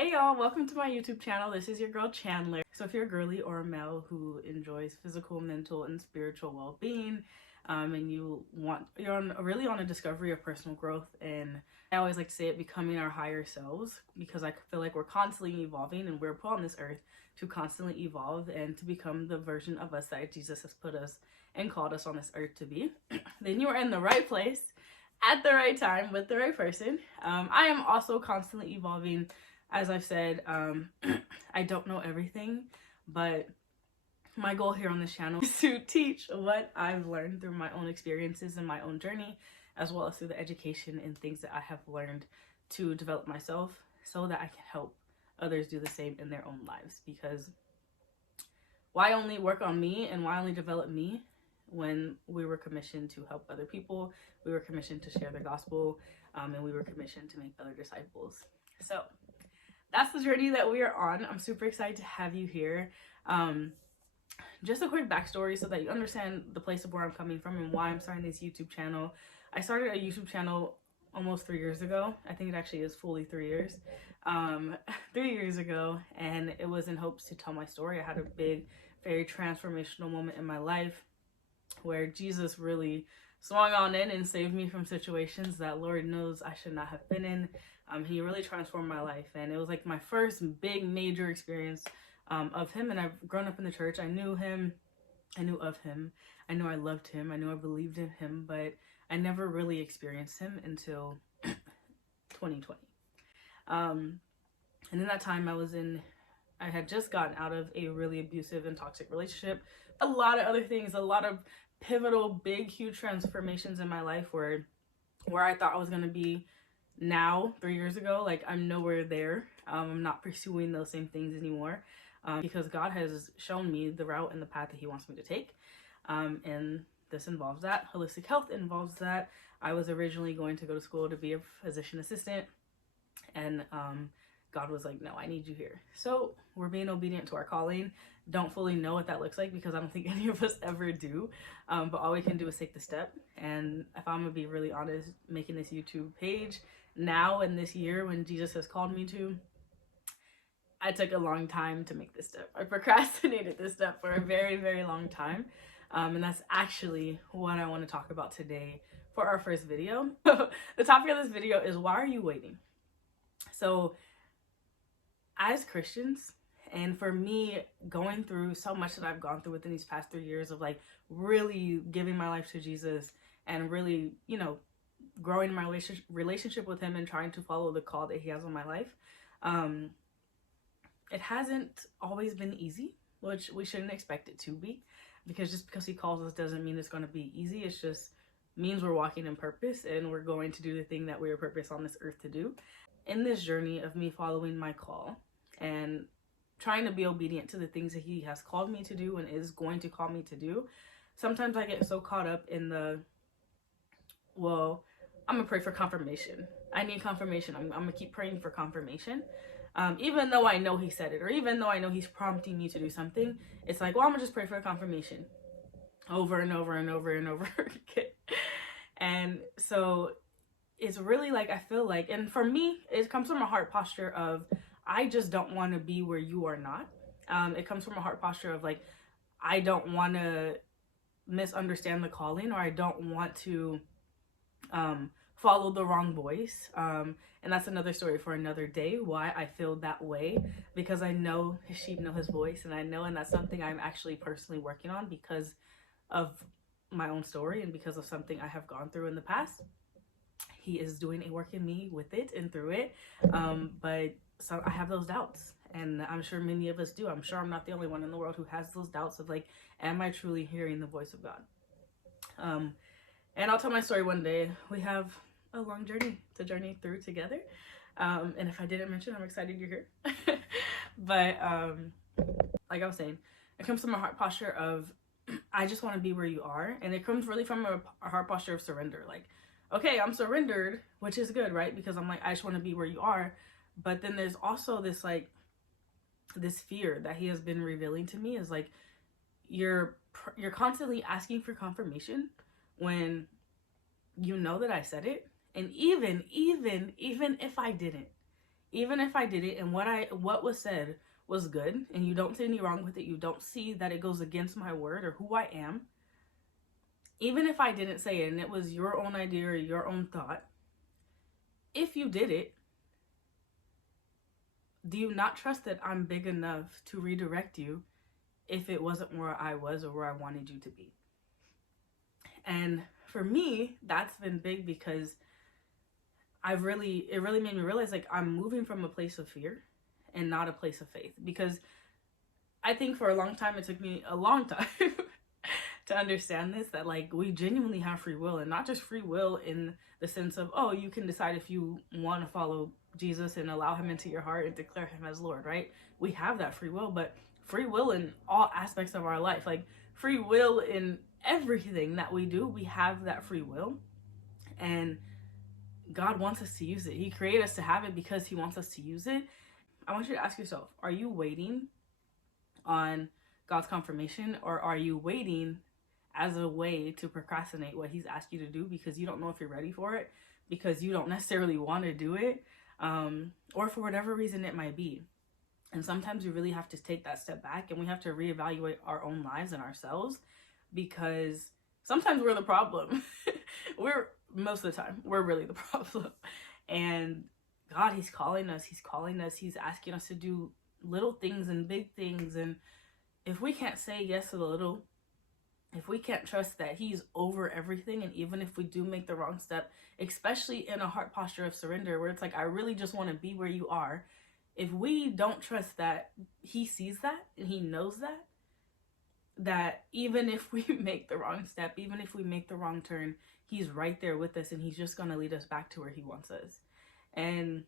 Hey y'all, welcome to my YouTube channel. This is your girl Chandler. So if you're a girly or a male who enjoys physical, mental, and spiritual well-being, and you're really on a discovery of personal growth, and I always like to say it, becoming our higher selves, because I feel like we're constantly evolving and we're put on this earth to constantly evolve and to become the version of us that Jesus has put us and called us on this earth to be. Then you are in the right place at the right time with the right person. I am also constantly evolving. As I've said, I don't know everything, but my goal here on this channel is to teach what I've learned through my own experiences and my own journey, as well as through the education and things that I have learned to develop myself so that I can help others do the same in their own lives. Because why only work on me and why only develop me when we were commissioned to help other people, we were commissioned to share the gospel, and we were commissioned to make other disciples. So that's the journey that we are on. I'm super excited to have you here. Just a quick backstory so that you understand the place of where I'm coming from and why I'm starting this YouTube channel. I started a YouTube channel almost 3 years ago. I think it actually is fully 3 years. 3 years ago, and it was in hopes to tell my story. I had a big, very transformational moment in my life where Jesus really swung on in and saved me from situations that Lord knows I should not have been in. He really transformed my life, and it was like my first big major experience of him. And I've grown up in the church. I knew him, I knew of him, I knew I loved him, I knew I believed in him, but I never really experienced him until 2020. And in that time I had just gotten out of a really abusive and toxic relationship. A lot of other things, a lot of pivotal, big, huge transformations in my life where I thought I was going to be now 3 years ago. Like, I'm nowhere there. I'm not pursuing those same things anymore, because God has shown me the route and the path that he wants me to take. And this involves that. Holistic health involves that. I was originally going to go to school to be a physician assistant, and God was like, no, I need you here. So we're being obedient to our calling. Don't fully know what that looks like because I don't think any of us ever do. But all we can do is take the step. And if I'm gonna be really honest, making this YouTube page now in this year when Jesus has called me to, I took a long time to make this step. I procrastinated this step for a very, very long time. And that's actually what I want to talk about today for our first video. The topic of this video is, why are you waiting? So as Christians, and for me, going through so much that I've gone through within these past 3 years of like really giving my life to Jesus and really, growing my relationship with him and trying to follow the call that he has on my life, it hasn't always been easy, which we shouldn't expect it to be, because just because he calls us doesn't mean it's going to be easy. It just means we're walking in purpose and we're going to do the thing that we are purposed on this earth to do. In this journey of me following my call and trying to be obedient to the things that he has called me to do and is going to call me to do, sometimes I get so caught up in I'm gonna pray for confirmation. I need confirmation. I'm gonna keep praying for confirmation. Even though I know he said it, or even though I know he's prompting me to do something, it's like, well, I'm gonna just pray for confirmation over and over and over and over again. And so it's really like, I feel like, and for me, it comes from a heart posture of, I just don't want to be where you are not. It comes from a heart posture of like, I don't want to misunderstand the calling, or I don't want to follow the wrong voice. And that's another story for another day, why I feel that way, because I know his sheep know his voice, and that's something I'm actually personally working on because of my own story and because of something I have gone through in the past. He is doing a work in me with it and through it. But so I have those doubts, and I'm sure many of us do. I'm sure I'm not the only one in the world who has those doubts of like, am I truly hearing the voice of God? And I'll tell my story one day. We have a long journey to journey through together. And if I didn't mention, I'm excited you're here. But like I was saying, it comes from a heart posture of, I just want to be where you are. And it comes really from a heart posture of surrender. Like, okay, I'm surrendered, which is good, right? Because I'm like, I just want to be where you are. But then there's also this like, this fear that he has been revealing to me is like, you're constantly asking for confirmation when you know that I said it. And even if I didn't, even if I did it and what was said was good and you don't see any wrong with it, you don't see that it goes against my word or who I am, even if I didn't say it and it was your own idea or your own thought, if you did it, do you not trust that I'm big enough to redirect you if it wasn't where I was or where I wanted you to be? And for me, that's been big because it really made me realize like I'm moving from a place of fear and not a place of faith, because I think for a long time, it took me a long time to understand this, that like we genuinely have free will, and not just free will in the sense of, oh, you can decide if you want to follow Jesus and allow him into your heart and declare him as Lord, right? We have that free will, but free will in all aspects of our life, like free will in everything that we do, we have that free will. And God wants us to use it. He created us to have it because he wants us to use it. I want you to ask yourself, are you waiting on God's confirmation, or are you waiting as a way to procrastinate what he's asked you to do because you don't know if you're ready for it, because you don't necessarily want to do it, or for whatever reason it might be? And sometimes we really have to take that step back and we have to reevaluate our own lives and ourselves, because sometimes we're the problem. Most of the time, we're really the problem. And God, he's calling us, he's asking us to do little things and big things. And if we can't say yes to the little, if we can't trust that he's over everything, and even if we do make the wrong step, especially in a heart posture of surrender where it's like, I really just want to be where you are, if we don't trust that he sees that and he knows that even if we make the wrong step, even if we make the wrong turn, he's right there with us and he's just going to lead us back to where he wants us. And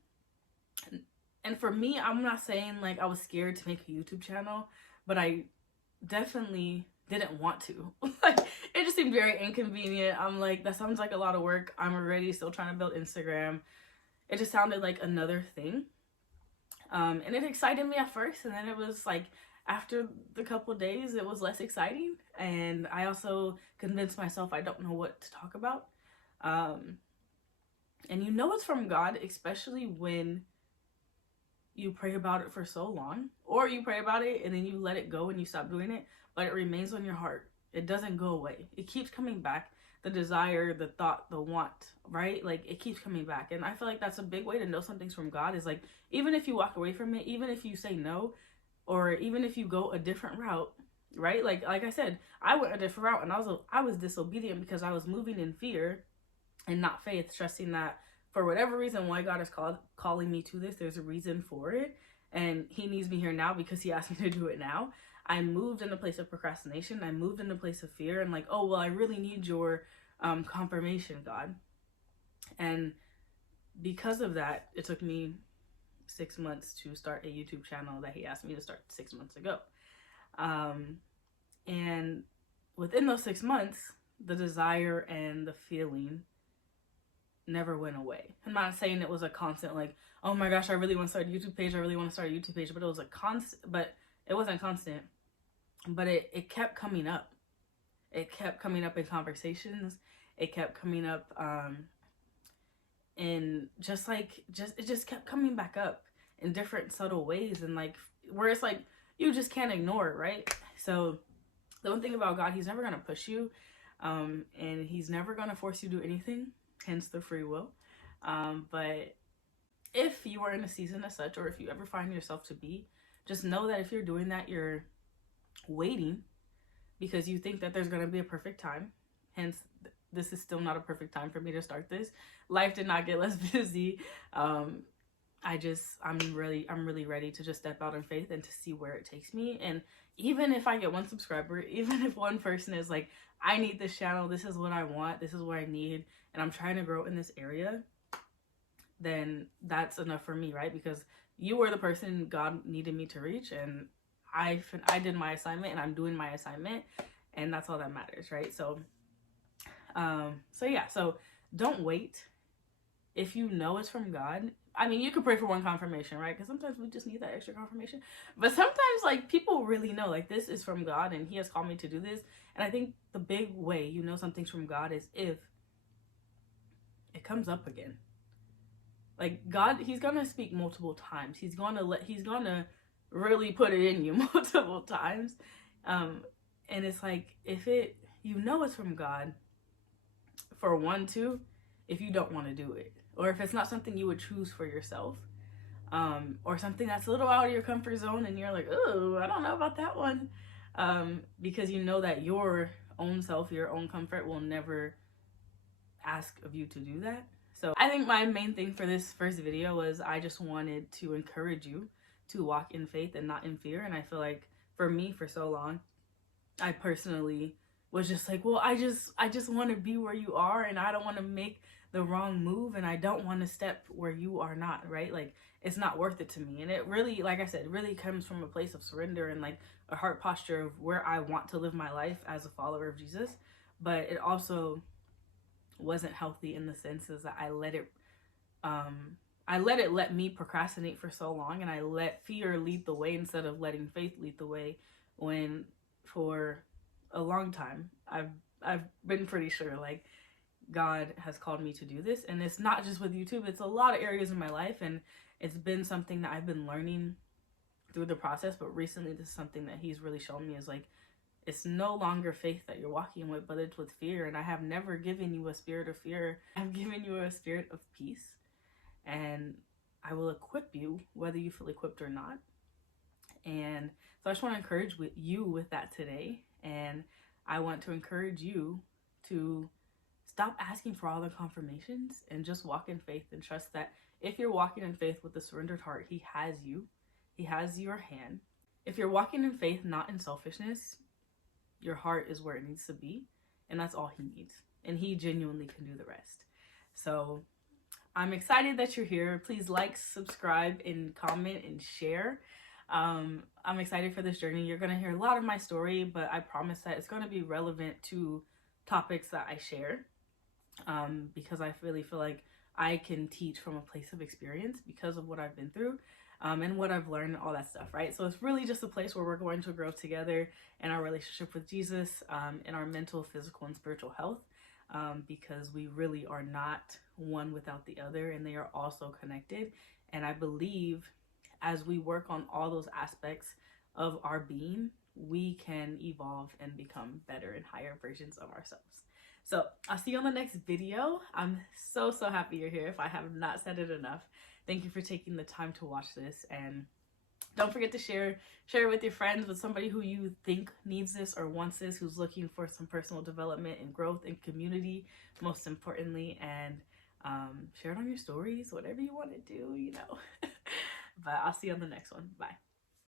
for me, I'm not saying like I was scared to make a YouTube channel, but I definitely didn't want to. Like, it just seemed very inconvenient. I'm like, that sounds like a lot of work. I'm already still trying to build Instagram. It just sounded like another thing. And it excited me at first, and then it was like, after the couple days, it was less exciting. And I also convinced myself I don't know what to talk about. And you know it's from God, especially when you pray about it for so long, or you pray about it and then you let it go and you stop doing it, but it remains on your heart. It doesn't go away. It keeps coming back. The desire, the thought, the want, right? Like, it keeps coming back. And I feel like that's a big way to know something's from God, is like, even if you walk away from it, even if you say no, or even if you go a different route, right? Like I said, I went a different route, and I was disobedient because I was moving in fear and not faith, trusting that for whatever reason why God is calling me to this, there's a reason for it, and he needs me here now because he asked me to do it now. I moved in a place of procrastination. I moved in a place of fear, and like, oh, well, I really need your confirmation, God. And because of that, it took me 6 months to start a YouTube channel that he asked me to start 6 months ago. And within those 6 months, the desire and the feeling never went away. I'm not saying it was a constant, like, oh my gosh, I really want to start a YouTube page. I really want to start a YouTube page. But it was a constant, but it wasn't constant. But it kept coming up. It kept coming up in conversations. It kept coming up in it just kept coming back up in different subtle ways, and like, where it's like, you just can't ignore it, right? So the one thing about God, he's never going to push you, and he's never going to force you to do anything, hence the free will. But if you are in a season as such, or if you ever find yourself to be, just know that if you're doing that, you're waiting because you think that there's going to be a perfect time. Hence, this is still not a perfect time for me to start this. Life did not get less busy. I'm really ready to just step out in faith and to see where it takes me. And even if I get 1 subscriber, even if one person is like, I need this channel, this is what I want, this is what I need, and I'm trying to grow in this area, then that's enough for me, right? Because you were the person God needed me to reach, and I did my assignment, and I'm doing my assignment, and that's all that matters, right? So don't wait. If you know it's from God, I mean, you could pray for 1 confirmation, right? Because sometimes we just need that extra confirmation. But sometimes, like, people really know, like, this is from God and he has called me to do this. And I think the big way you know something's from God is if it comes up again. Like God, he's gonna speak multiple times. He's gonna really put it in you multiple times. And it's like, if it, you know, it's from God, for one, two, if you don't want to do it, or if it's not something you would choose for yourself, or something that's a little out of your comfort zone and you're like, oh, I don't know about that one, because you know that your own self, your own comfort will never ask of you to do that. So I think my main thing for this first video was I just wanted to encourage you to walk in faith and not in fear. And I feel like for me, for so long, I personally was just like, well, I just want to be where you are, and I don't want to make the wrong move, and I don't want to step where you are not, right? Like, it's not worth it to me. And it really, like I said, really comes from a place of surrender and like a heart posture of where I want to live my life as a follower of Jesus. But it also wasn't healthy in the senses that I let it let me procrastinate for so long, and I let fear lead the way instead of letting faith lead the way, when for a long time I've been pretty sure like God has called me to do this. And it's not just with YouTube, it's a lot of areas in my life, and it's been something that I've been learning through the process. But recently, this is something that he's really shown me, is like, it's no longer faith that you're walking with, but it's with fear. And I have never given you a spirit of fear. I've given you a spirit of peace, and I will equip you whether you feel equipped or not. And so I just want to encourage you with that today. And I want to encourage you to stop asking for all the confirmations and just walk in faith and trust that if you're walking in faith with a surrendered heart, he has you. He has your hand. If you're walking in faith, not in selfishness, your heart is where it needs to be, and that's all he needs. And he genuinely can do the rest. So I'm excited that you're here. Please like, subscribe, and comment and share. I'm excited for this journey. You're going to hear a lot of my story, but I promise that it's going to be relevant to topics that I share, because I really feel like I can teach from a place of experience because of what I've been through, and what I've learned, all that stuff, right? So it's really just a place where we're going to grow together in our relationship with Jesus, in our mental, physical, and spiritual health, because we really are not one without the other, and they are also connected. And I believe as we work on all those aspects of our being, we can evolve and become better and higher versions of ourselves. So I'll see you on the next video. I'm so happy you're here. If I have not said it enough, thank you for taking the time to watch this. And don't forget to share it with your friends, with somebody who you think needs this or wants this, who's looking for some personal development and growth and community, most importantly. And share it on your stories, whatever you want to do, you know. But I'll see you on the next one. Bye.